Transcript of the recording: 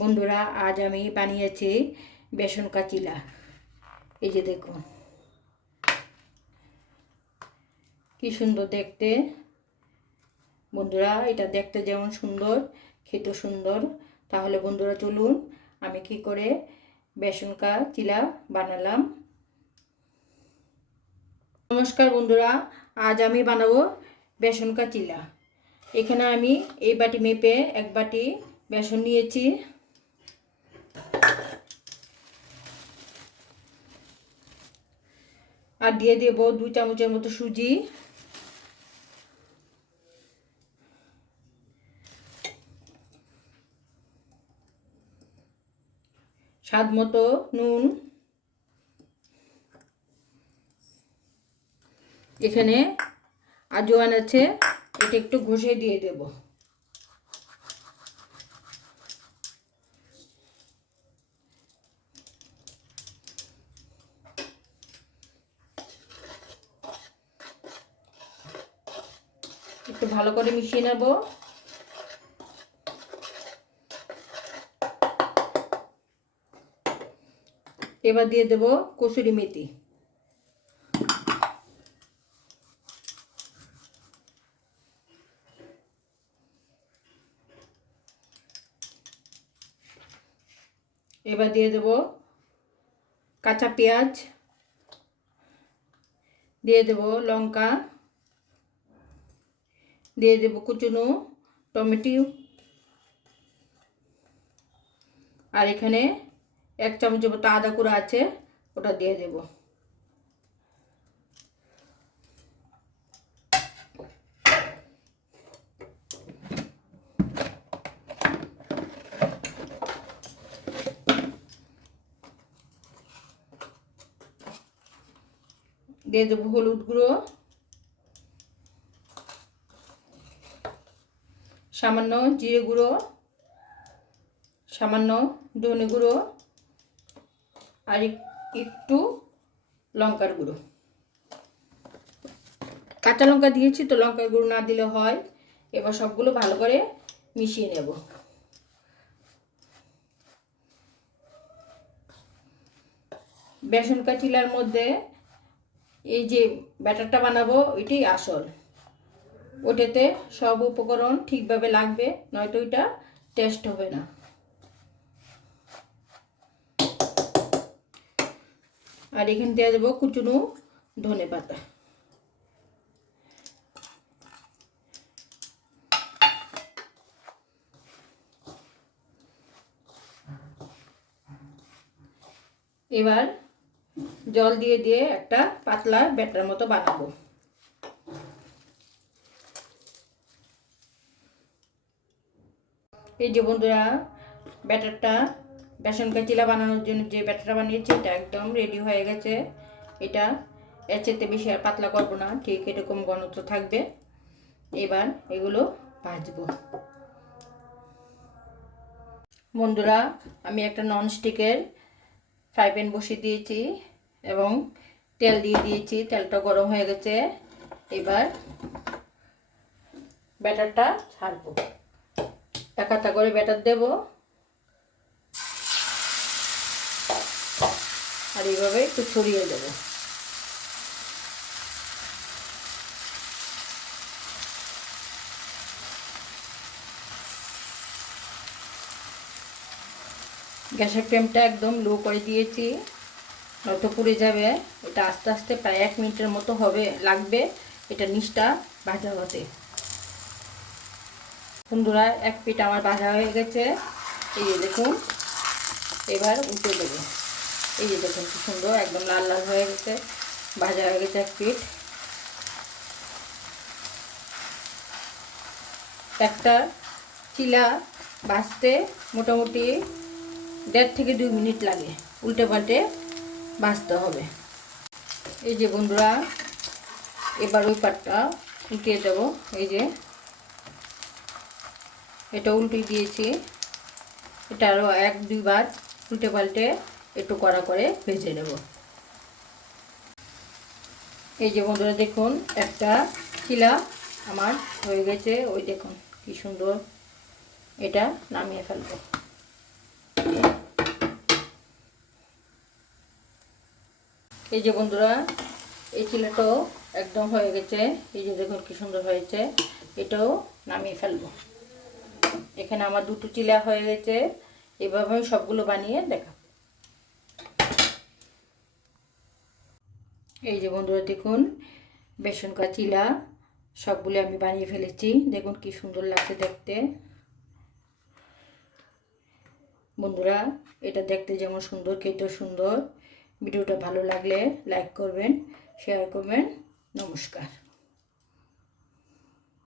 বন্ধুরা, আজ আমি বানিয়েছি বেসন কাচিলা। এই যে দেখুন কি সুন্দর দেখতে। বন্ধুরা, এটা দেখতে যেমন সুন্দর খেতে সুন্দর। তাহলে বন্ধুরা চলুন আমি কি করে বেসন কাচিলা বানালাম। নমস্কার বন্ধুরা, আজ আমি বানাবো বেসন কাচিলা। এখানে আমি এই বাটি মেপে এক বাটি বেসন নিয়েছি। আর দিয়ে দেব 2 চামচের মতো সুজি, স্বাদ মতো নুন, এখানে আজওয়ান আছে, এটা একটু ঘষে দিয়ে দেব। একটু ভালো করে মিশিয়ে নেব। এবার দিয়ে দেব কসুরি মেথি। এবার দিয়ে দেব কাঁচা পেঁয়াজ, দিয়ে দেব লঙ্কা, দিয়ে দেব কুচনো টমেটো, আর এখানে 1 চামচের মতো আদা কুঁড়া আছে, ওটা দিয়ে দেব। দিয়ে দেব হলুদ গুঁড়ো, সামান্য জিরে গুঁড়ো, সামান্য ধনে গুঁড়ো, আর একটু লঙ্কার গুঁড়ো। কাঁচা লঙ্কা দিয়েছি তো লঙ্কার গুঁড়ো না দিলে হয়। এবার সবগুলো ভালো করে মিশিয়ে নেব। বেসন কাচিলার মধ্যে এই যে ব্যাটারটা বানাবো এটাই আসল। ওটাতে সব উপকরণ ঠিকভাবে লাগবে, নয়তো ওইটা টেস্ট হবে না। আর এখানে দিয়ে দেবো কুচনো ধনে পাতা। এবার জল দিয়ে দিয়ে একটা পাতলা ব্যাটার মতো বানাবো। এই যে বন্ধুরা, ব্যাটারটা বেসন কাচিলা বানানোর জন্য যে ব্যাটারটা বানিয়েছি এটা একদম রেডি হয়ে গেছে। এটা এর চেয়ে বেশি আর পাতলা করবো না, ঠিক এরকম ঘনত্ব থাকবে। এবার এগুলো ভাজবো। বন্ধুরা, আমি একটা ননস্টিকের ফ্রাই প্যান বসিয়ে দিয়েছি এবং তেল দিয়ে দিয়েছি। তেলটা গরম হয়ে গেছে। এবার ব্যাটারটা ছাড়বো। এক হাতা করে ব্যাটার দেব, আর এইভাবে একটু ছড়িয়ে দেব। গ্যাসের ফ্লেমটা একদম লো করে দিয়েছি, নয়তো পুড়ে যাবে। এটা আস্তে আস্তে প্রায় 1 মিনিটের মতো লাগবে এটা নিচটা ভাজা হতে। বন্ধুরা, এক পিঠ আমার ভাজা হয়ে গেছে। এই যে দেখুন, এবার উল্টে দেবো। এই যে দেখুন কি সুন্দর একদম লাল লাল হয়ে গেছে, ভাজা হয়ে গেছে এক পিঠ। একটা চিলা ভাজতে মোটামুটি 1.5 থেকে 2 মিনিট লাগে, উল্টে পাল্টে ভাজতে হবে। এই যে বন্ধুরা, এবার ওই পাটটা উল্টিয়ে দেবো। এই যে এটা উল্টে দিয়েছি, এটা আরও 1-2 বার উল্টে পাল্টে একটু কড়া করে ভেজে নেব। এই যে বন্ধুরা দেখুন, একটা চিলা আমার হয়ে গেছে। ওই দেখুন কি সুন্দর, এটা নামিয়ে ফেলবো। এই যে বন্ধুরা, এই চিলাটাও একদম হয়ে গেছে। এই যে দেখুন কি সুন্দর হয়েছে। এটাও নামিয়ে ফেলবো। এখানে আমার দুটো চিলা হয়ে গেছে। এভাবে আমি সবগুলো বানিয়ে দেখাবো। এই যে বন্ধুরা দেখুন, বেসন কা চিলা সবগুলো আমি বানিয়ে ফেলেছি। দেখুন কি সুন্দর লাগছে দেখতে। বন্ধুরা, এটা দেখতে যেমন সুন্দর, খেতেও সুন্দর। ভিডিওটা ভালো লাগলে লাইক করবেন, শেয়ার করবেন। নমস্কার।